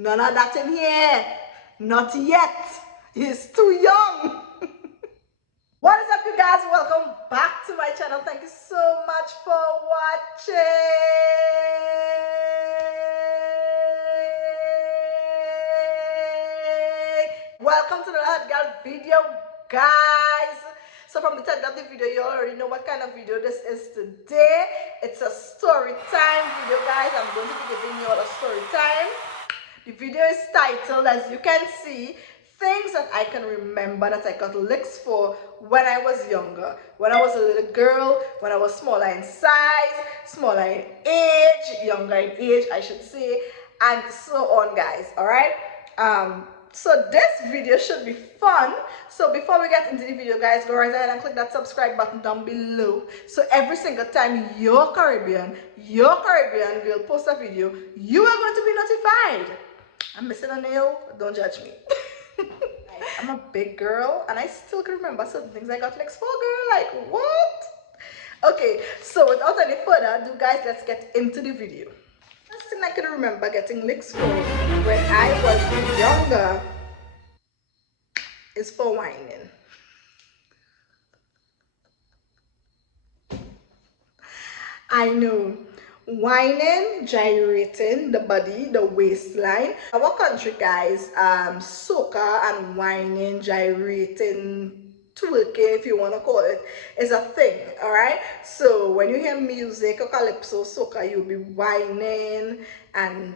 None of that in here. Not yet. He's too young. What is up, you guys? Welcome back to my channel. Thank you so much for watching. Welcome to the Hot Girl video, guys. So from the title of the video, you already know what kind of video this is today. It's a story time video, guys. I'm going to be giving you all a story time. The video is titled, as you can see, things that I can remember that I got licks for when I was younger, when I was a little girl, when I was smaller in size, smaller in age, younger in age, I should say, and so on, guys. All right. So this video should be fun. So before we get into the video, guys, go right ahead and click that subscribe button down below. So every single time your Caribbean girl posts a video, you are going to be notified. I'm missing a nail, don't judge me. I'm a big girl and I still can remember certain things I got licks for, girl. Like, what? Okay, so without any further ado, guys, let's get into the video. First thing I can remember getting licks for when I was younger is for whining. I know. Whining, gyrating the body, the waistline. Our country, guys, soca and whining, gyrating, twerking, if you want to call it, is a thing. All right. So when you hear music or calypso, soca, you'll be whining and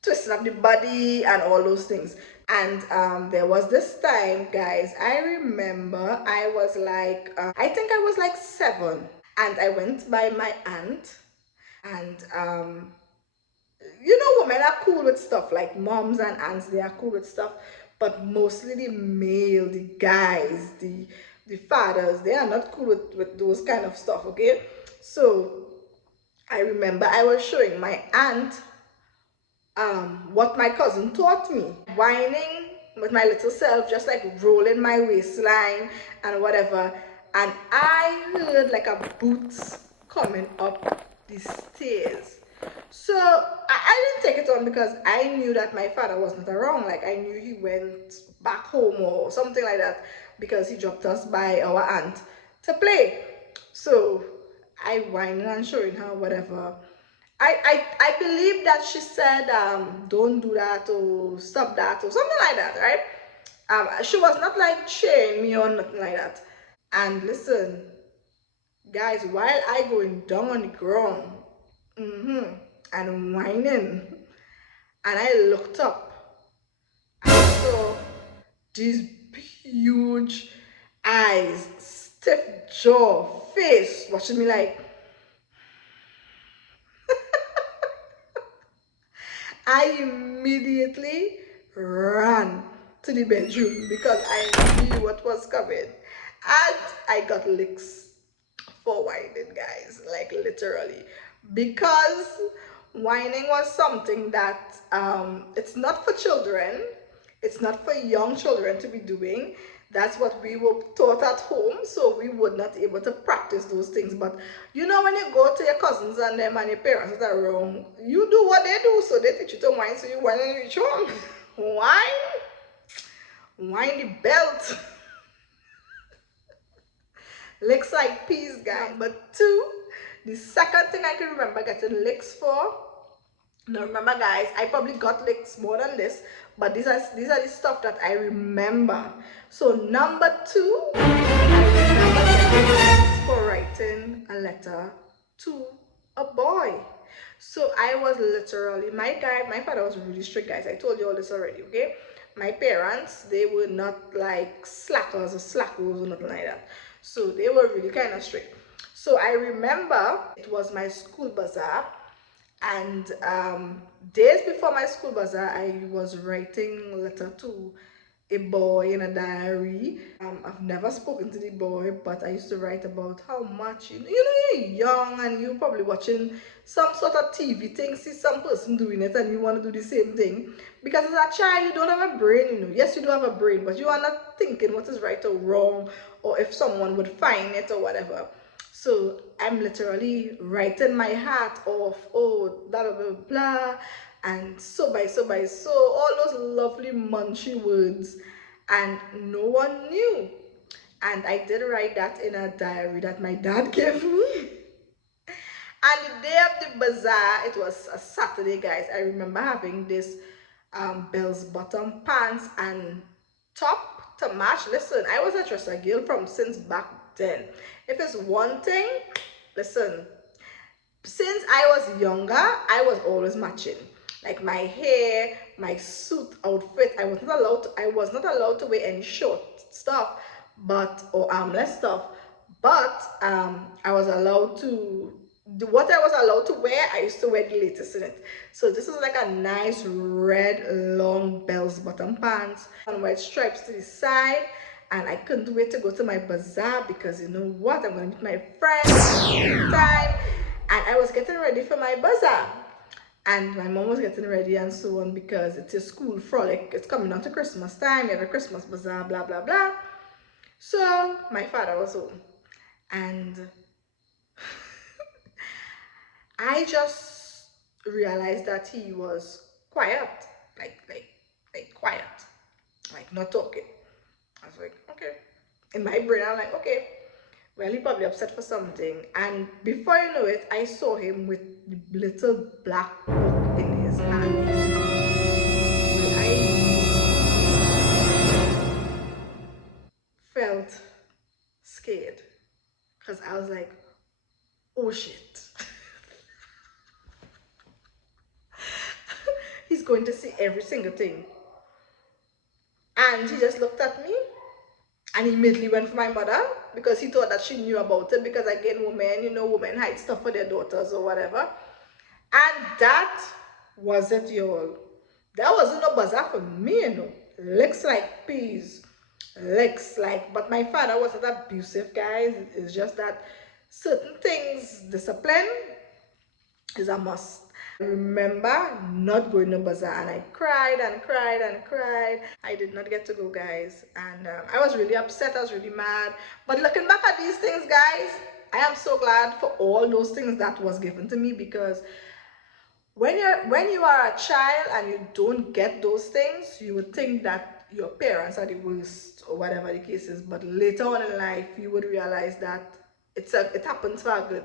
twisting up the body and all those things. And there was this time, guys, I remember I was like, I think I was like 7, and I went by my aunt. And you know, women are cool with stuff, like moms and aunts, they are cool with stuff, but mostly the male, the guys, the fathers, they are not cool with those kind of stuff. Okay, so I remember I was showing my aunt what my cousin taught me, whining with my little self, just like rolling my waistline and whatever, and I heard like a boots coming up the stairs. So I didn't take it on because I knew that my father was not around. Like, I knew he went back home or something like that because he dropped us by our aunt to play. So I whined and showing her whatever. I believe that she said don't do that or stop that or something like that, right? She was not like cheering me or nothing like that. And listen, guys, while I going down on the ground and whining, and I looked up, I saw these huge eyes, stiff jaw, face watching me like. I immediately ran to the bedroom because I knew what was coming, and I got licks for whining, guys, like literally, because whining was something that it's not for children, it's not for young children to be doing. That's what we were taught at home, so we would not able to practice those things. But you know, when you go to your cousins and them and your parents that are wrong, you do what they do, so they teach you to whine, so you whine and reach home. Whine the belt. Licks like peas, guys. Number 2, the second thing I can remember getting licks for. Now remember, guys, I probably got licks more than this, but these are the stuff that I remember. So number 2, I remember getting licks for writing a letter to a boy. So I was literally, my father was really strict, guys. I told you all this already, okay? My parents, they were not like slackers or slackers or nothing like that. So they were really kind of strict. So I remember it was my school bazaar, and days before my school bazaar, I was writing a letter to a boy in a diary. I've never spoken to the boy, but I used to write about how much, you know, you're young and you're probably watching some sort of TV thing, see some person doing it and you want to do the same thing. Because as a child, you don't have a brain, you know. Yes, you do have a brain, but you are not thinking what is right or wrong, or if someone would find it or whatever. So I'm literally writing my heart off, oh, blah, blah, blah, blah. and so, all those lovely munchy words, and no one knew. And I did write that in a diary that my dad gave me. And the day of the bazaar, it was a Saturday, guys. I remember having this bells bottom pants and top to match. Listen, I was a dresser girl from since back then. If it's one thing, listen, since I was younger, I was always matching. Like my hair, my suit outfit. I was not allowed to wear any short stuff, but or armless stuff. But I was allowed to do what I was allowed to wear. I used to wear the latest in it. So this is like a nice red long bells bottom pants and white stripes to the side. And I couldn't wait to go to my bazaar because you know what? I'm gonna meet my friends time. And I was getting ready for my bazaar. And my mom was getting ready and so on because it's a school frolic. It's coming on to Christmas time. You have a Christmas bazaar, blah blah blah. So my father was home, and I just realized that he was quiet, like like quiet, like not talking. I was like, okay. In my brain, I'm like, okay. Well, he probably upset for something. And before you know it, I saw him with the little black book in his hand. Well, I felt scared because I was like, oh shit. He's going to see every single thing. And he just looked at me and immediately went for my mother because he thought that she knew about it because again, women, you know, women hide stuff for their daughters or whatever. And that wasn't y'all. That wasn't no bazaar for me, you know. Looks like peas. Looks like, but my father wasn't abusive, guys. It's just that certain things, discipline is a must. I remember not going to bazaar and I cried and cried and cried. I did not get to go, guys, and I was really upset. I was really mad. But looking back at these things, guys, I am so glad for all those things that was given to me because when you are a child and you don't get those things, you would think that your parents are the worst or whatever the case is. But later on in life, you would realize that it happens for a good.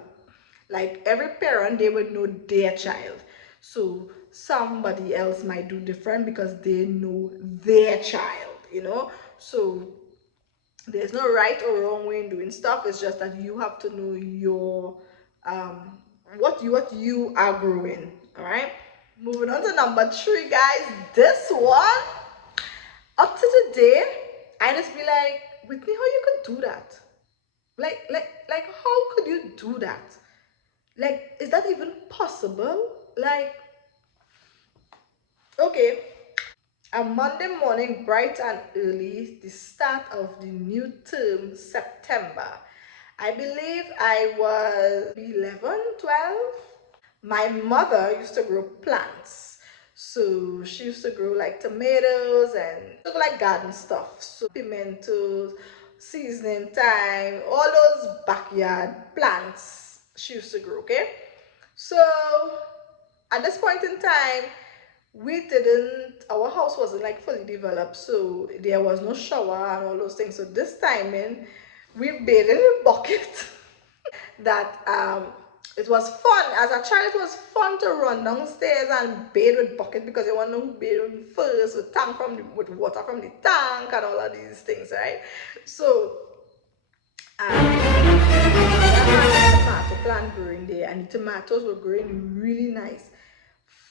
Like every parent, they would know their child. So somebody else might do different because they know their child, you know. So there's no right or wrong way in doing stuff. It's just that you have to know your what you are growing. All right. Moving on to number 3, guys. This one, up to today, I just be like, Whitney, how you could do that? Like, how could you do that? Like, is that even possible? Like, okay. A Monday morning, bright and early, the start of the new term, September. I believe I was 11, 12. My mother used to grow plants. So she used to grow like tomatoes and like garden stuff. So pimentos, seasoning thyme, all those backyard plants she used to grow, okay? So at this point in time, our house wasn't like fully developed, so there was no shower and all those things. So this timing, we bathed in a bucket. That it was fun. As a child, it was fun to run downstairs and bathe with bucket because you want to know who bathed first with with water from the tank and all of these things, right? So I had a tomato plant growing there, and the tomatoes were growing really nice,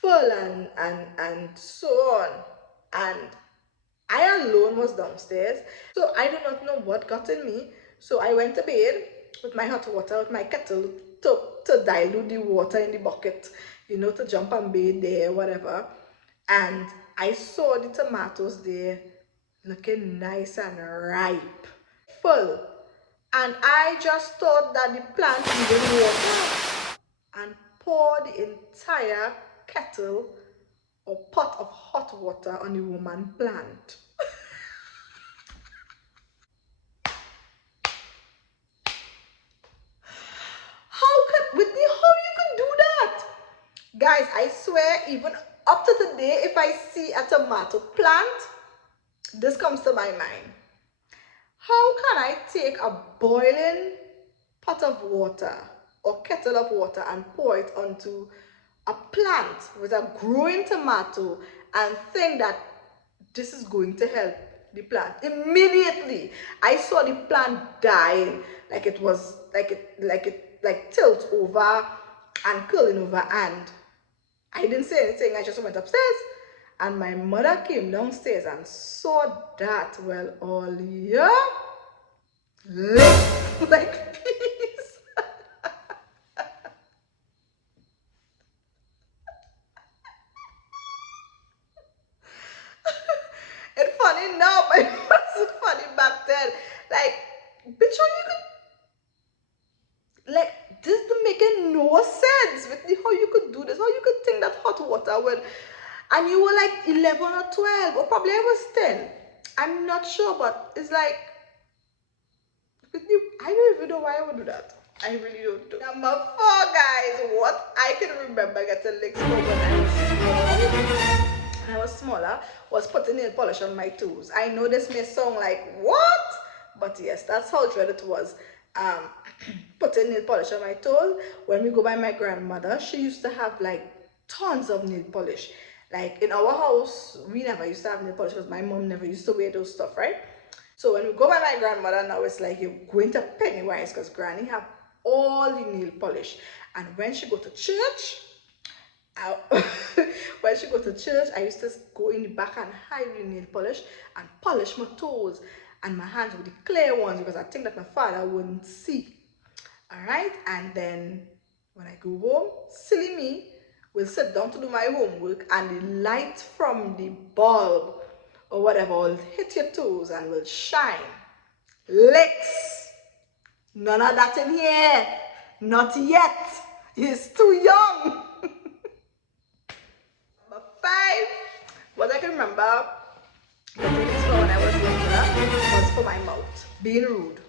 full and so on. And I alone was downstairs, so I do not know what got in me. So I went to bed with my hot water, with my kettle to dilute the water in the bucket, you know, to jump and bathe there, whatever. And I saw the tomatoes there looking nice and ripe, full. And I just thought that the plant needed water and poured the entire kettle or pot of hot water on the woman plant. How you could do that? Guys, I swear, even Up to today, if I see a tomato plant, this comes to my mind. How can I take a boiling pot of water or kettle of water and pour it onto a plant with a growing tomato and think that this is going to help the plant? Immediately I saw the plant dying, like it was like tilt over and curling over, and I didn't say anything. I just went upstairs, and my mother came downstairs and saw that. Well, all yeah, lit like peas. It's funny now, but it wasn't funny back then. Like, bitch, how you could, like, this is making no sense with how you could do this. How you could think that hot water would, and you were like 11 or 12, or probably I was 10. I'm not sure, but it's like, I don't even know why I would do that. I really don't know. Number 4, guys, what I can remember getting licked for when I was small, and I was smaller, was putting nail polish on my toes. I know this may sound like, what? But yes, that's how dread it was. Putting nail polish on my toes. When we go by my grandmother, she used to have like tons of nail polish. Like in our house, we never used to have nail polish because my mom never used to wear those stuff, right? So when we go by my grandmother now, it's like you're going to Pennywise because granny have all the nail polish. And when she go to church, when she go to church, I used to go in the back and hide the nail polish and polish my toes and my hands with the clear ones because I think that my father wouldn't see. All right, and then when I go home, silly me will sit down to do my homework, and the light from the bulb or whatever will hit your toes and will shine. Licks. None of that in here. Not yet. He's too young. Number 5, what I can remember getting this for when I was younger was for my mouth. Being rude.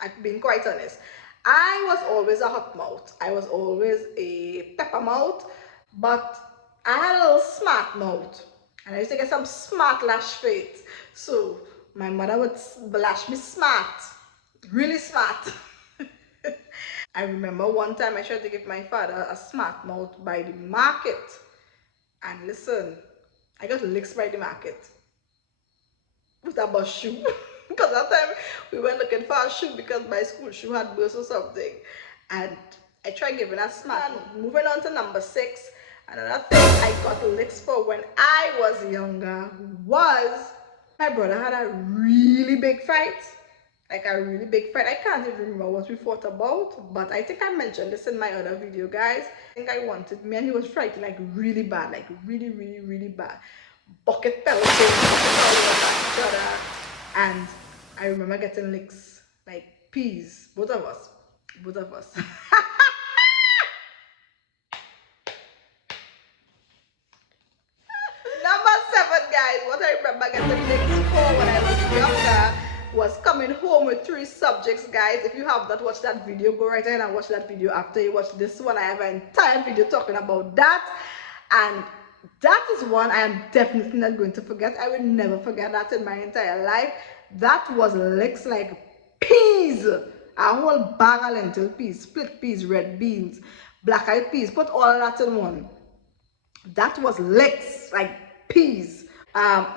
I've been quite honest. I was always a hot mouth. I was always a pepper mouth, but I had a little smart mouth. And I used to get some smart lash for it. So my mother would lash me smart. Really smart. I remember one time I tried to give my father a smart mouth by the market. And listen, I got licks by the market with a bus shoe. Because that time we were looking for a shoe because my school shoe had burst or something. And I tried giving a smart. Moving on to number 6. Another thing I got licks for when I was younger was my brother had a really big fight. Like a really big fight. I can't even remember what we fought about, but I think I mentioned this in my other video, guys. I think I wanted me and he was fighting like really bad, like really, really, really bad. Bucket pelting each other. And I remember getting licks like peas. Both of us. Both of us. Number 7, guys. What I remember getting licks for when I was younger was coming home with 3 subjects, guys. If you have not watched that video, go right ahead and watch that video after you watch this one. I have an entire video talking about that. And that is one I am definitely not going to forget. I will never forget that in my entire life. That was licks like peas. A whole bag of lentil peas, split peas, red beans, black eyed peas. Put all of that in one. That was licks like peas. That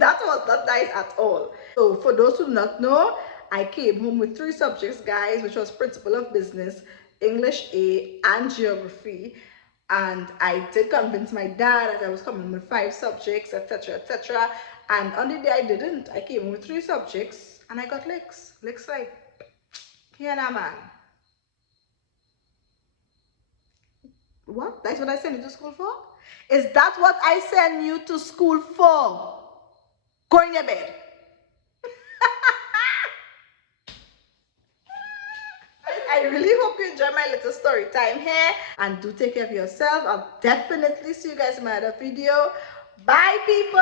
was not nice at all. So for those who do not know, I came home with 3 subjects, guys, which was Principle of Business, English A, and Geography. And I did convince my dad that I was coming with 5 subjects, etc., etc. And on the day I didn't, I came with 3 subjects and I got licks. Licks like, here now, man. What? That's what I sent you to school for? Is that what I send you to school for? Go in your bed. I really hope you enjoy my little story time here. And do take care of yourself. I'll definitely see you guys in my other video. Bye, people.